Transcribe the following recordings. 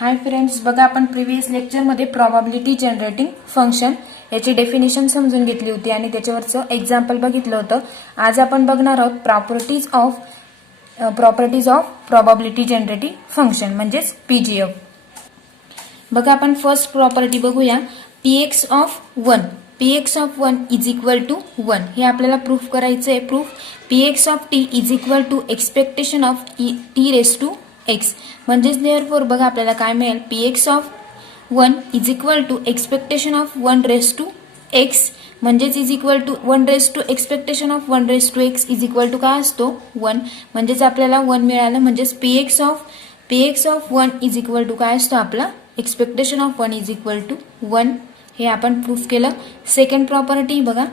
Hi friends, बघा आपण previous लेक्चरमध्ये प्रॉबॅबिलिटी जनरेटिंग फंक्शन याची डेफिनेशन समजून घेतली होती आणि त्याच्यावरचं एक्झाम्पल बघितलं होतं. आज आपण बघणार आहोत properties of probability generating function म्हणजेच पीजीएफ. बघा आपण फर्स्ट प्रॉपर्टी बघूया. px of 1 is equal to 1 हे आपल्याला प्रूफ करायचं आहे. Proof px of t is equal to expectation of t raise to x म्हणजेच देअरफॉर बघा आपल्याला काय मिळेल. px of 1 is equal to expectation of 1 raise to x म्हणजेच is equal to 1 raise to expectation of 1 raise to x is equal to काय असतो 1 म्हणजेच आपल्याला 1 मिळालं. म्हणजेच px of 1 is equal to काय असतो आपला expectation of 1 is equal to 1 हे आपण प्रूफ केलं. सेकंड प्रॉपर्टी बघा.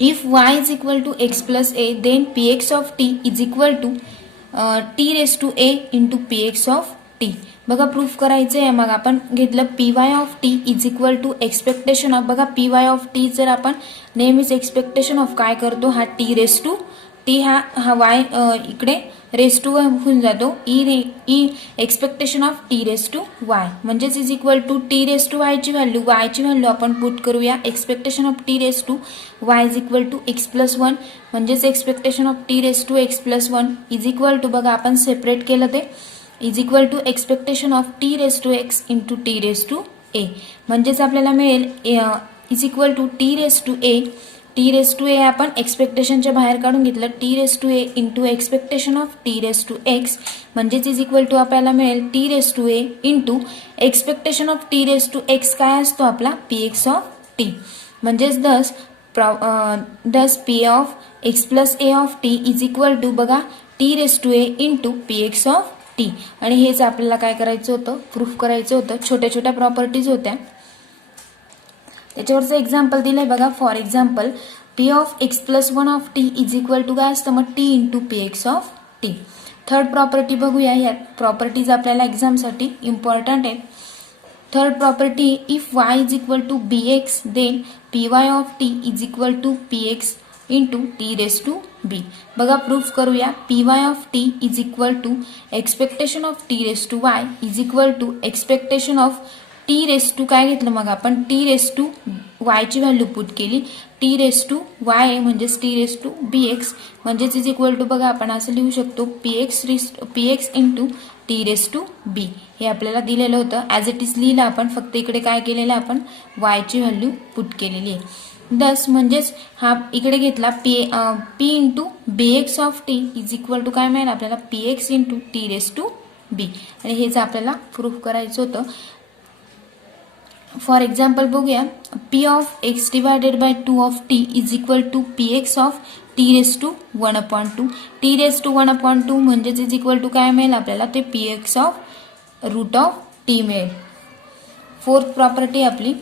If y is equal to x plus a then px of t is equal to t raise to a into px of t. बघा proof करायचं आहे. मग आपण घेतलं py of t is equal to expectation of बघा py of t जर आपण नेहमीच एक्सपेक्टेशन ऑफ काय करतो हा t रेस टू t हा y इकडे रेस टू होऊन जातो E expectation of T raise to Y म्हणजेच is equal to T raise to Y ची व्हॅल्यू आपण पुट करूया. Expectation of T raise to Y is equal to X plus 1 म्हणजेच expectation of T raise to X plus 1 is equal to बघा आपण separate केलं ते is equal to expectation of T raise to x into T raise to A म्हणजेच आपल्याला मिळेल is equal to T raise to A. T raise to A आपण एक्सपेक्टेशनच्या बाहेर काढून घेतलं. T raise to A into expectation of T raise to x म्हणजेच is equal to आपल्याला मिळेल T raise to A into expectation of T raise to X काय असतो आपला px ऑफ टी म्हणजेच this P of X plus A of T is equal to बघा T raise to A into px of T. आणि हेच आपल्याला काय करायचं होतं प्रूफ करायचं होतं. छोट्या छोट्या प्रॉपर्टीज होत्या त्याच्यावरचं एक्झाम्पल दिलंय बघा. For example p of X plus 1 of T is equal to काय असतं मग T into px of T. Third property बघूया. या प्रॉपर्टीज आपल्याला एक्झामसाठी इम्पॉर्टंट आहेत. Third property if y is equal to bx then py of T is equal to px into T raise to B. बघा proof करूया. py of T is equal to expectation of T raise to y is equal to expectation of T raise to काय घेतलं मग आपण T raise to Y ची value put केली. T raise to Y म्हणजेच T raise to bx म्हणजेच is equal to बघा आपण असं लिहू शकतो px into T raise to B. हे आपल्याला दिलेलं होतं ॲज इट इज लिहिलं आपण फक्त इकडे काय केलेलं आपण वाय ची व्हॅल्यू पुट केलेली आहे. दस म्हणजेच हा इकडे घेतला p into bx of T is equal to काय मिळेल आपल्याला px into T raise to B. आणि हेच आपल्याला प्रूफ करायचं होतं. फॉर एक्झाम्पल बघूया. p of X divided by 2 of T is equal to px of T raise to 1/2 T raise to 1/2 म्हणजेच इज इक्वल टू काय मिळेल आपल्याला ते px of root of T मिळेल. फोर्थ प्रॉपर्टी आपली.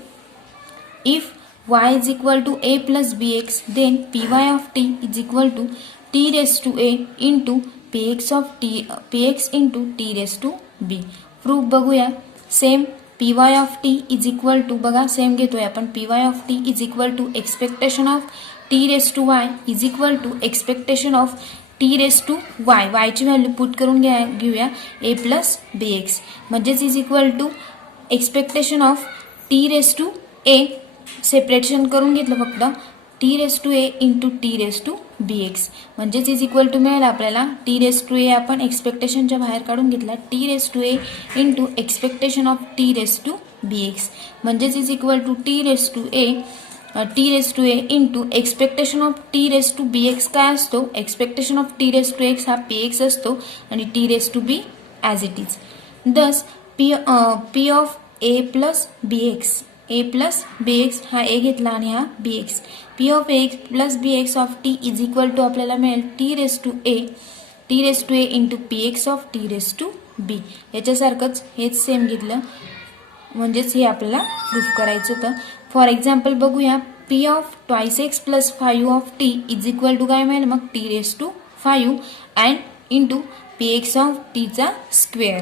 If y is equal to a plus bx then py of T is equal to T raise to a into px into T raise to b. Proof बघूया. Same py of T is equal to बघा same घेतोय आपण py of T is equal to expectation of T raise to Y is equal to expectation of T raise to Y ची value put करून घेऊया a plus bx म्हणजेच is equal to expectation of T raise to a separation करून घेतलं फक्त T raise to A into T raise to bx म्हणजेच is equal to मिळेल आपल्याला टी रेस टू ए आपण एक्सपेक्टेशनच्या बाहेर काढून घेतला T raise to A into expectation of T raise to bx म्हणजेच is equal to T raise to A into expectation of T raise to bx काय असतो expectation of T raise to X हा px असतो आणि T raise to b as it is. Thus p of a plus bx हा a घेतला आणि हा bx. p of a plus bx of t is equal to आपल्याला मिळेल T raise to A into px of T raise to b. याच्यासारखंच हेच same घेतलं म्हणजेच हे आपल्याला प्रूफ करायचं होतं. फॉर एक्झाम्पल बघूया. p of twice X plus 5 of T is equal to काय मिळेल मग T raise to 5 and into px of टीचा स्क्वेअर.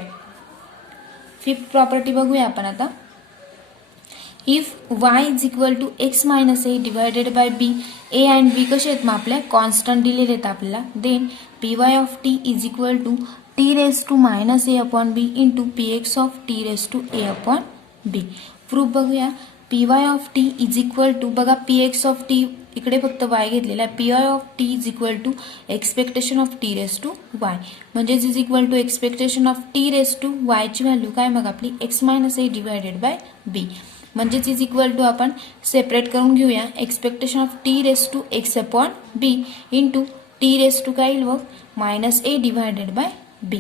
फिफ्थ प्रॉपर्टी बघूया आपण आता. If y is equal to x minus A divided by B A and बी कसे आहेत मग आपल्या कॉन्स्टंट दिलेले आहेत आपल्याला. Then py of T is equal to T raise to minus A upon B into P x of T raise to A upon B. Proof बघूया. P Y of T is equal to बघा P x of T इकडे फक्त Y घेतलेला आहे. P Y of T is equal to expectation of T raise to Y म्हणजेच is equal to expectation of T raise to वायची value काय मग आपली x minus A divided by b म्हणजेच इज इक्वल टू आपण separate करून घेऊया. Expectation of T raise to x upon B into T raise to काय येईल बघ minus A divided by b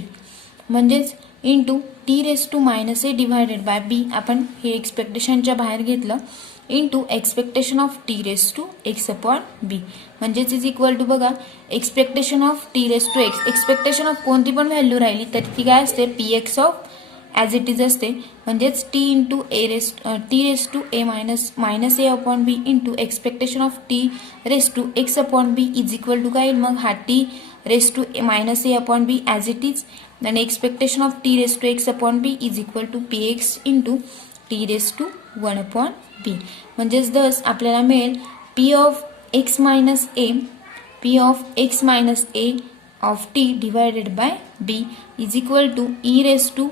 म्हणजेच into T raise to minus A divided by b आपण हे एक्सपेक्टेशनच्या बाहेर घेतलं into expectation of T raise to x upon b म्हणजेच इज इक्वल टू बघा expectation of T raise to x. Expectation of कोणती पण व्हॅल्यू राहिली तर ती काय असते p x of as it is असते म्हणजेच t into T raise to a minus A upon B into expectation of T raise to x upon b is equal to काय येईल मग हा t raise to minus A upon b as it is आणि expectation of T raise to x upon b is equal to p x into T raise to 1 upon b म्हणजेच thus आपल्याला मिळेल p of x minus a of t divided by b is equal to T raise to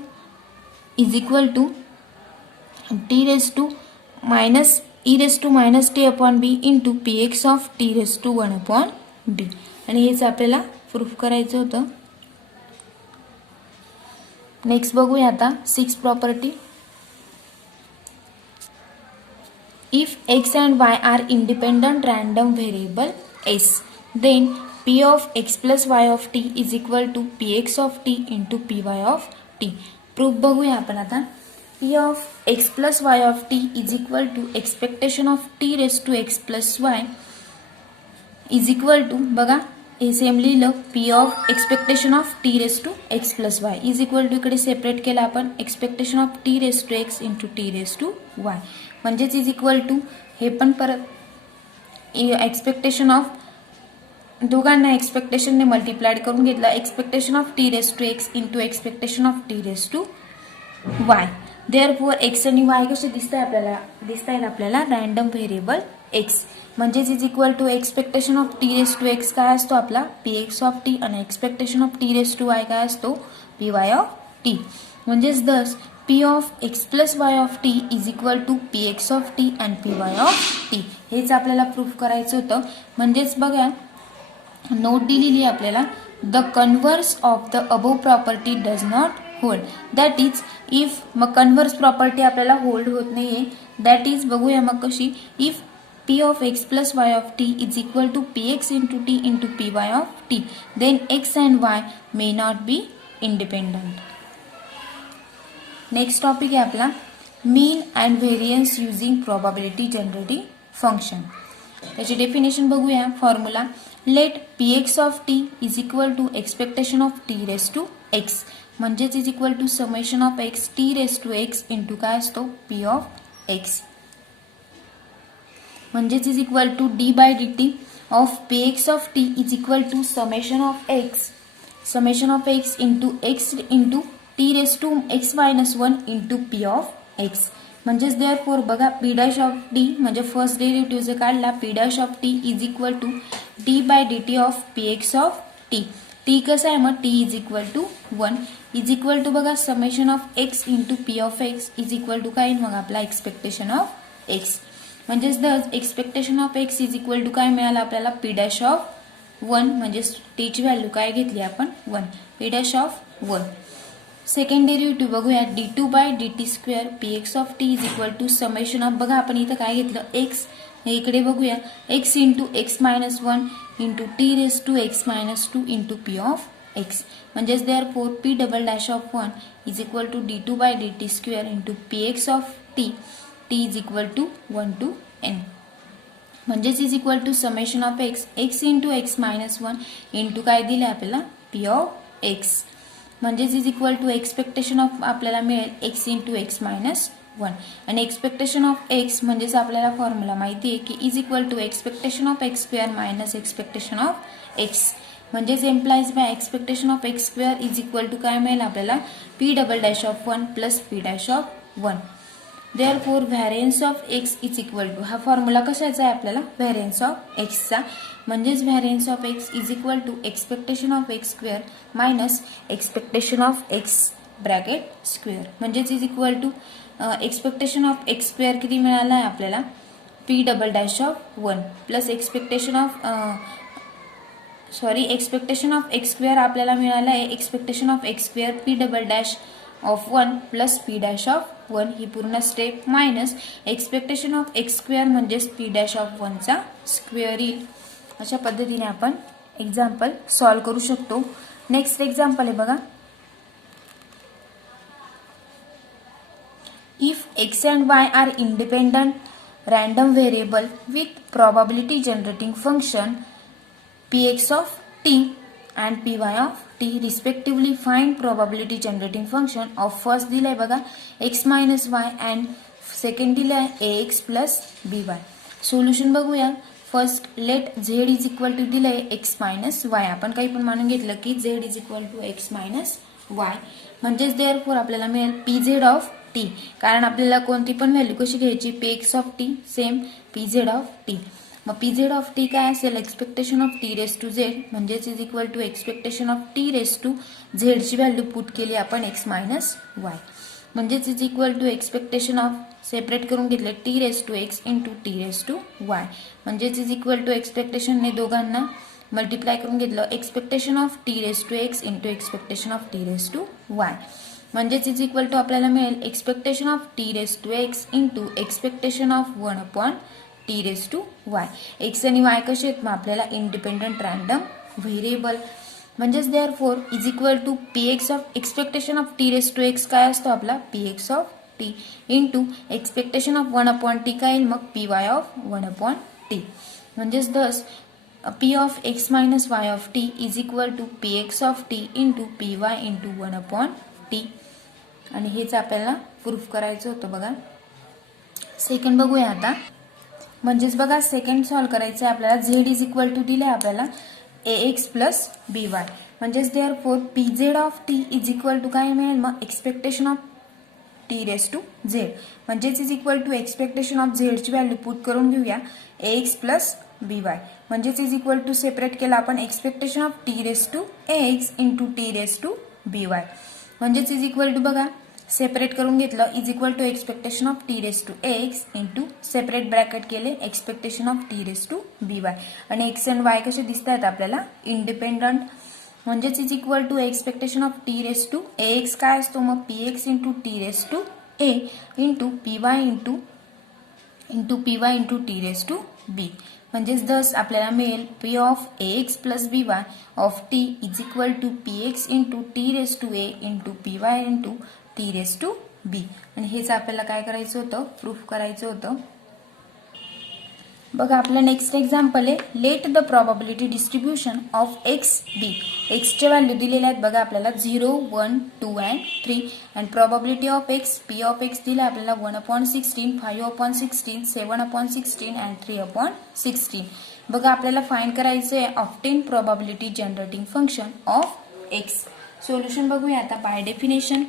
minus t upon B into P x of T raise to 1 upon b आणि हेच आपल्याला proof करायचं होतं. Next बघूया आता 6 property. If x and y are independent random variable s, then p of x plus y of t is equal to px of t into py of t. Proof बघूया आपण आता. p of x plus y of t is equal to expectation of t raised to x plus y is equal to बघा हे same लिहिलं p of expectation of t raised to x plus y is equal to इकडे separate केलं आपण expectation of t raised to x into t raised to y म्हणजेच is equal to हे पण परत एक्सपेक्टेशन ऑफ दोघांना एक्सपेक्टेशनने multiplied करून घेतला. Expectation of T raise to x into expectation of T raise to Y. Therefore X आणि Y कसे दिसत आहेत आपल्याला रँडम व्हेरिएबल एक्स म्हणजेच is equal to expectation of T raise to X काय असतो आपला पी एक्स ऑफ टी आणि expectation of T raise to Y काय असतो पी वाय ऑफ टी म्हणजेच thus p of x plus y of t is equal to px of t and py of t हेच आपल्याला proof करायचं होतं. म्हणजेच बघा नोट दिलेली आपल्याला the converse of the above property does not hold that is if मग converse property आपल्याला होल्ड होत नाहीये दॅट इज बघूया मग कशी if p of x plus y of t is equal to px into t into py of t then x and y may not be independent. Next topic आहे आपला mean and variance using probability generating function. त्याची definition बघूया. Formula let p x of T is equal to expectation of T raise to x म्हणजेच is equal to summation of x t raise to x into काय असतो p of x म्हणजेच is equal to d by d t of p x of T is equal to summation of x into x into T raise to x minus 1 into p of x म्हणजेच therefore बघा p dash of t म्हणजे first derivative जर काढला p dash of T is equal to d by d t of p x of t. T कसं आहे मग t is equal to 1 is equal to बघा summation of x into p of x is equal to काय मग आपला expectation of x म्हणजेच the expectation of x is equal to काय मिळालं आपल्याला पी डॅश ऑफ 1 म्हणजे टीची व्हॅल्यू काय घेतली आपण 1 p dash of 1. Second derivative बघूया d two by d t square p x of T is equal to summation of बघा आपण इथं काय घेतलं एक्स हे इकडे बघूया x into x minus 1 into T raise to x minus 2 into p of x म्हणजेच therefore p double dash of 1 is equal to d two by d t square into P x of T is equal to 1 to n म्हणजेच is equal to summation of x into x minus 1 into काय दिले आपल्याला p of x म्हणजेच is equal to expectation of आपल्याला मिळेल x into x minus 1 आणि expectation of x म्हणजेच आपल्याला फॉर्म्युला माहिती आहे की is equal to expectation of x square minus expectation of x म्हणजेच implies by expectation of x square is equal to काय मिळेल आपल्याला P double dash of 1 plus P dash of 1 therefore variance of x is equal to, हा formula कशाचा आहे आपल्याला, variance of एक्सचा, म्हणजेच variance of x is equal to expectation of x square minus expectation of x bracket square, म्हणजेच is equal to expectation of x square किती मिळाला आहे आपल्याला, P double dash of 1 plus expectation of x square आपल्याला मिळाला आहे expectation of x square P double dash of 1 plus P dash of 1 ही पूर्ण step minus expectation of x square म्हणजेच पी डॅश ऑफ 1 चा स्क्वेअर येईल. अशा पद्धतीने आपण एक्झाम्पल सॉल्व्ह करू शकतो. नेक्स्ट एक्झाम्पल आहे बघा, if X and Y are independent random variable with probability generating function px of t and py of t respectively, find probability generating function of first दिलाय बघा x minus y and second दिलाय ax plus by. Solution बघूया. First let z is equal to दिलाय x minus y, आपण काही पण मानून घेतलं की z is equal to x minus y, म्हणजेच देअरफॉर आपल्याला मिळेल pz ऑफ टी, कारण आपल्याला कोणती पण व्हॅल्यू कशी घ्यायची, px of t same pz of t. मग pz ऑफ टी काय असेल, expectation of T raise to z म्हणजेच is equal to expectation of T raise to z ची व्हॅल्यू पुट केली आपण x मायनस वाय, म्हणजेच is equal to expectation of separate करून घेतले t raise to x into T raise to Y, म्हणजेच is equal to एक्सपेक्टेशनने दोघांना multiply करून घेतलं expectation of T raise to x into expectation of T raise to Y, म्हणजेच is equal to आपल्याला मिळेल expectation of T raise to x into expectation of 1 upon T raise to Y. X आणि Y कसे आहेत, मग आपल्याला independent random variable, म्हणजेच therefore is equal to px of expectation of T raise to X काय असतो आपला px of T into expectation of 1 upon T काय येईल मग py ऑफ 1 अपॉन टी, म्हणजेच thus p of x minus y of t is equal to px of t into py into 1 upon T. आणि हेच आपल्याला proof करायचं होतं बघा. सेकंड बघूया आता, म्हणजेच बघा सेकंड सॉल्व्ह करायचं आहे आपल्याला. झेड इज इक्वल टू दिले आपल्याला ax प्लस by, म्हणजेच therefore pz of t is equal to काय मिळेल मग expectation of T raise to z, म्हणजेच is equal to expectation of z ची व्हॅल्यू पुट करून घेऊया ax प्लस by, म्हणजेच इज इक्वल टू सेपरेट केला आपण expectation of T raise to ax into T raise to by, म्हणजेच is equal to बघा separate करून घेतलं is equal to expectation of T raise to x into separate bracket केले expectation of T raise to by, आणि x and y कसे दिसत आहेत आपल्याला इंडिपेंडंट, म्हणजेच is equal to expectation of T raise to ax काय असतो मग px into T raise to a into py into T raise to b, म्हणजेच दस आपल्याला मिळेल p of ax plus by ऑफ t is equal to px into T raise to a into py into T raise to b. आणि हेच आपल्याला काय करायचं होतं, प्रूफ करायचं होतं. बघा आपलं नेक्स्ट एक्झाम्पल आहे, let the probability distribution of x be. एक्सचे व्हॅल्यू दिलेले आहेत बघा आपल्याला 0, 1, 2 and 3, and probability of x p of x दिला आपल्याला 1/16, 5/16, 7/16 अँड 3/16. बघा आपल्याला फाइंड करायचं आहे obtain probability generating function of एक्स. सोल्युशन बघूया आता. By definition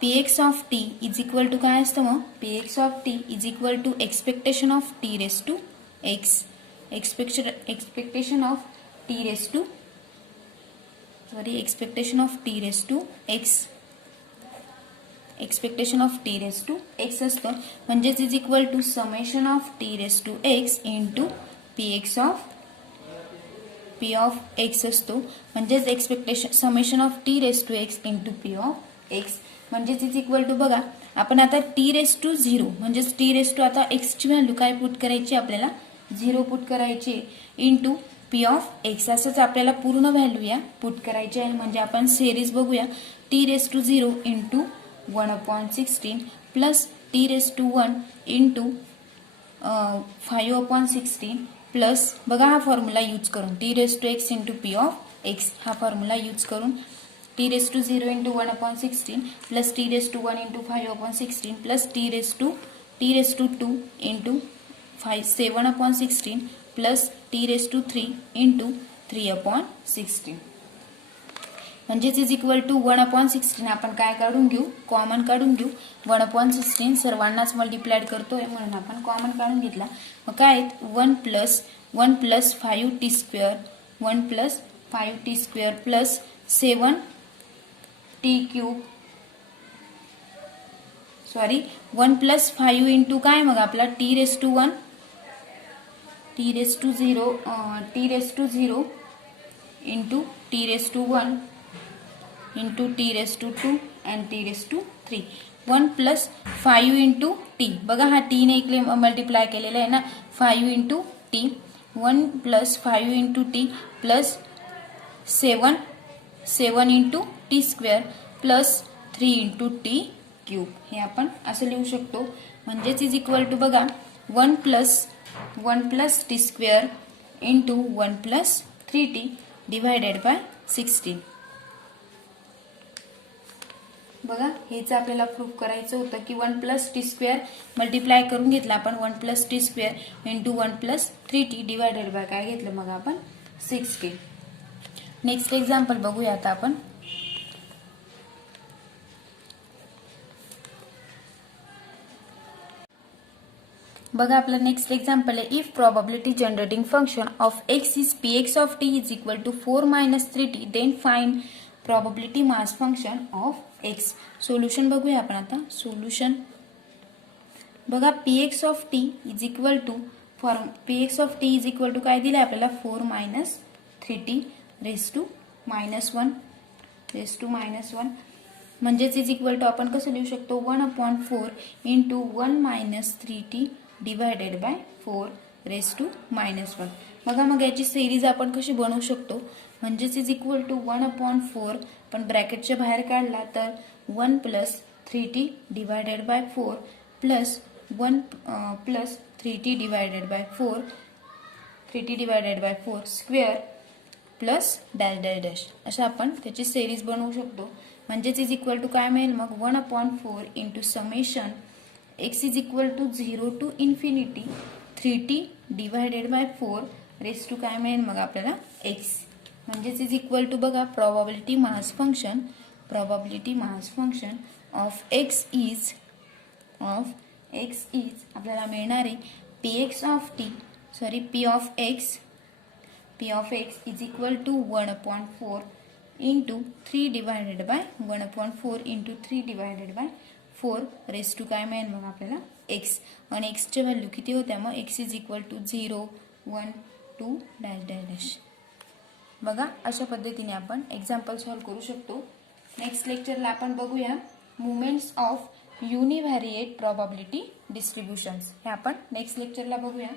px of t is equal to काय असतं मग px of t is equal to expectation of t raise to x, expectation of t raise to x असतं, म्हणजेच is equal to summation of t raise to x into px of p of x असतो, म्हणजेच expectation summation of t raise to x into p of x, म्हणजेच is equal to बघा आपण आता t raise to 0 म्हणजेच t raise to आता x ची value काय पुट करायची आपल्याला 0 पुट करायची इंटू p ऑफ x, असंच आपल्याला पूर्ण व्हॅल्यू या पुट करायची आहे. म्हणजे आपण सिरीज बघूया t raise to 0 into 1/16 plus t raise to 1 into 5/16 plus बघा हा फॉर्म्युला यूज करून t raise to x into p of x, हा फॉर्म्युला यूज करून t raise to 0 into 1/16 plus t raise to 1 into 5/16 plus t raise to 2 into 7/16 plus t raise to 3 into 3/16. म्हणजेच is equal to 1/16 आपण काय काढून घेऊ, common काढून घेऊ. 1/16 सर्वांनाच मल्टिप्लाइड करतोय म्हणून आपण कॉमन काढून घेतला. मग काय 1 plus 5t square 1 plus 5t square plus 7t cube 1 plus 5 into काय मग आपला t raise to 1 t raise to 0 into t raise to 1 into t raise to 2 and t raise to 3. 1 plus 5 into t बघा हा t ने इकडे multiply केलेला आहे ना. 5 into t 1 plus 5 into t plus 7 into t square plus 3 into t cube. हे आपण असं लिहू शकतो. म्हणजेच इज इक्वल टू बघा 1 plus t square into 1 plus 3t divided bye 16. बघा हेच आपल्याला प्रूफ करायचं होतं की 1 प्लस टी स्क्वेअर मल्टिप्लाय करून घेतला आपण 1 plus T square into 1 plus 3t divided bye काय घेतलं मग आपण 16. नेक्स्ट एक्झाम्पल बघूया आता आपण. बघा आपलं नेक्स्ट एक्झाम्पल आहे. If probability generating function of x is px of t is equal to 4 minus 3t then find probability mass function of x. Solution बघूया आपण आता. सोल्युशन बघा px of t is equal to px of t is equal to काय दिलं आपल्याला 4 minus 3t race to minus 1 म्हणजेच is equal to आपण कसं लिहू शकतो 1/4 into 1 minus 3t divided by 4 raise to minus 1. बघा मग याची सिरीज आपण कशी बनवू शकतो. म्हणजेच इज इक्वल टू 1/4 पण ब्रॅकेटच्या बाहेर काढला तर 1 plus 3t divided by 4 plus 1 plus 3t divided by 4 square plus dash dash dash असं आपण त्याची सिरीज बनवू शकतो. म्हणजेच इज इक्वल टू काय मिळेल मग 1/4 into summation x is equal to 0 to infinity 3t divided by 4 raise to काय मिळेल मग आपल्याला x. म्हणजेच इज इक्वल टू बघा probability mass function of x is आपल्याला मिळणार आहे p of x is equal to 1/4 into 3 divided by 1/4 into 3 divided by 4 raise to काय मिळेल मग आपल्याला x. आणि x ची व्हॅल्यू किती होत्या मग x is equal to 0 1 2 dash dash dash. बघा अशा पद्धतीने आपण एक्झाम्पल सॉल्व्ह करू शकतो. नेक्स्ट लेक्चरला आपण बघूया मुवमेंट्स ऑफ युनिव्हॅरिएट प्रोबॅबिलिटी डिस्ट्रीब्युशन्स. हे आपण नेक्स्ट लेक्चरला बघूया.